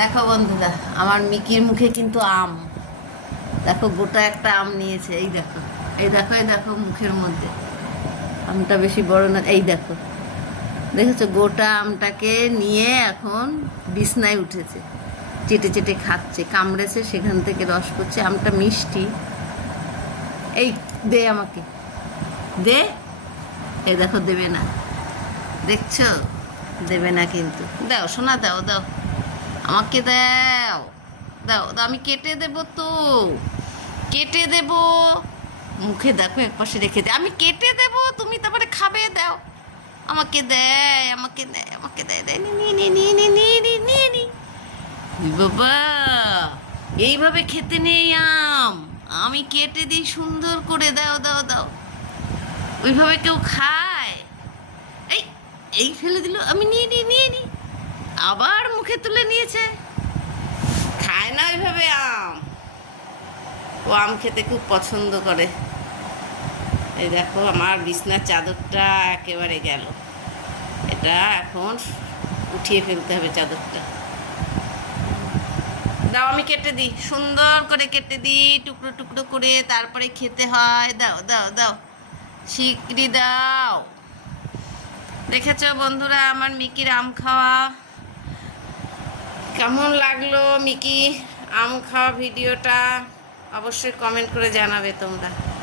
দেখো বন্ধুরা, আমার মিকির মুখে কিন্তু আম। দেখো, গোটা একটা আম নিয়েছে। এই দেখো, এই দেখো, এই দেখো, মুখের মধ্যে আমটা বেশি বড় না। এই দেখো, দেখেছো? গোটা আমটাকে নিয়ে এখন বিছনায় উঠেছে, চেটে চেটে খাচ্ছে, কামড়েছে, সেখান থেকে রস করছে। আমটা মিষ্টি। এই, দে আমাকে, দে। এই দেখো, দেবে না। দেখছো? দেবে না কিন্তু। দাও সোনা, দাও দাও, আমাকে দাও, দাও দাও, আমি কেটে দেব তো, কেটে দেব। মুখে দেখো, এক পাশে রেখে দে, আমি কেটে দেব, তুমি তারপরে খাবে। দাও, আমাকে দেয়, আমাকে দেয়, আমাকে দেয়, দেয়, নিয়ে নি নিয়ে নি নিয়ে নি নিয়ে নি। বাবা, এইভাবে খেতে নেই আম। আমি কেটে দিই সুন্দর করে। দাও দাও দাও। ওইভাবে কেউ খায়? এই, এই ফেলে দিল। আমি নিয়ে নি নিয়ে নি। আবার মুখে তুলে নিয়েছে। খায় না ওইভাবে আম। ও আম খেতে খুব পছন্দ করে। এই দেখো, আমার বিছনার চাদরটা একেবারে গেল। এটা এখন উঠিয়ে ফেলতে হবে চাদরটা। দাও, আমি কেটে দিই, সুন্দর করে কেটে দিই, টুকরো টুকরো করে, তারপরে খেতে হয়। দাও দাও দাও, শিগগিরি দাও। দেখেছো বন্ধুরা আমার মিকির আম খাওয়া? কেমন লাগলো মিকি আম খাওয়া ভিডিওটা? অবশ্যই কমেন্ট করে জানাবে তোমরা।